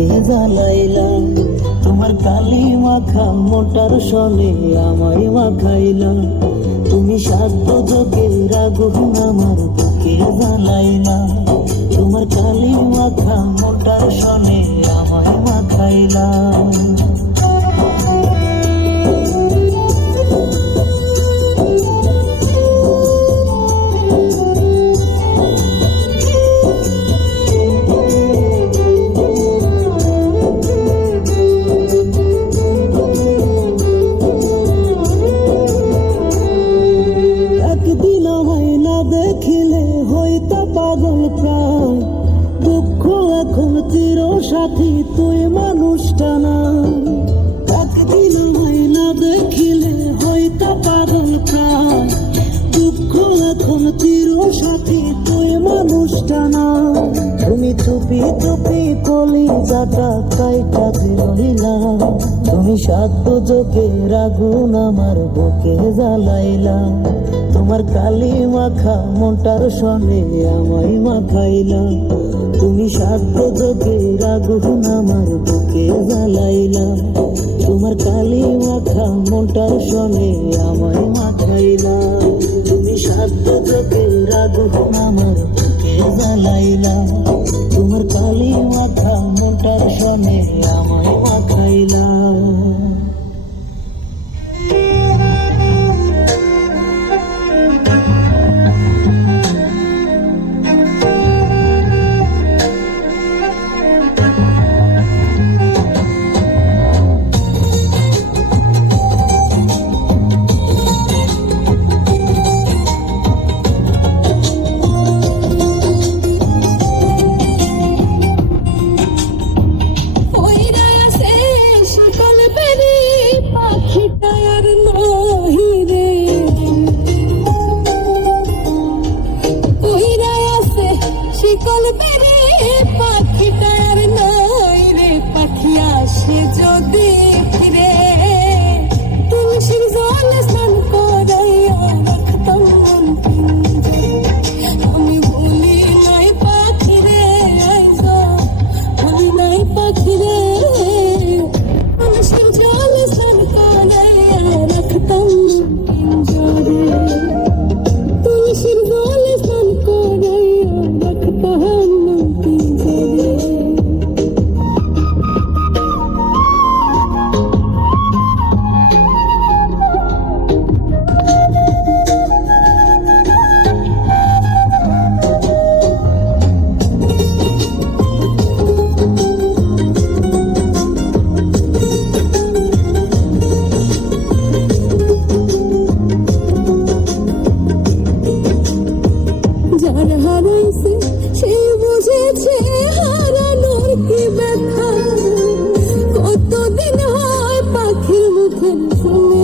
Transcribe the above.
বুকে জ্বালাইলা, তোমার কালি মাখা মোটার সনে আমায় মাখাইলা, তুমি সাধ্য যোগের আগুন আমার বুকে জ্বালাইলা, তোমার কালি মাখা মোটার সনে আমায় মাখাইলা। দেখিলে হইতা পাগল প্রায়, দুঃখ এখন চির সাথী তুই মানুষটা না, একদিন হয় না দেখিলে হইতা পাগল প্রায়, দুঃখ এখন চির সাথী তুই মানুষটা না, তুমি চুপি চুপি কলিজাটা কাইটা দিলা, তুমি সাধ্য যোগের আগুন আমার বুকে জ্বালাইলা, তোমার কালি মাখা মোটার সনে আমায় মাখাইলা, তুমি সাধ্য যোগের আগুন আমার বুকে জ্বালাইলা, তোমার কালি মাখা মোটার সনে আমায় মাখাইলা, তুমি সাধ্য যোগের আগুন আমার বুকে জ্বালাইলা, তোমার কালি মাখা মোটার সনে আমায় মাখাইলা। শিকল বেরে পাখিটা আর নাই রে, পাখি আসে যদি ফিরে, তুলসীর জলে স্নান করাইয়া রাখতাম মন পিঞ্জরে, আমি বলি নাই পাখি রে আইজ, বলি নাই পাখি রে, তুলসীর জলে স্নান করাইয়া রাখতাম মন পিঞ্জরে, তুলসীর জলে স্নান করাইয়া রাখতাম মন পিঞ্জরে। যার হারাইছে সে বুঝেছে হারানোর কি ব্যথা, কতদিন হয় পাখির মুখে শুনে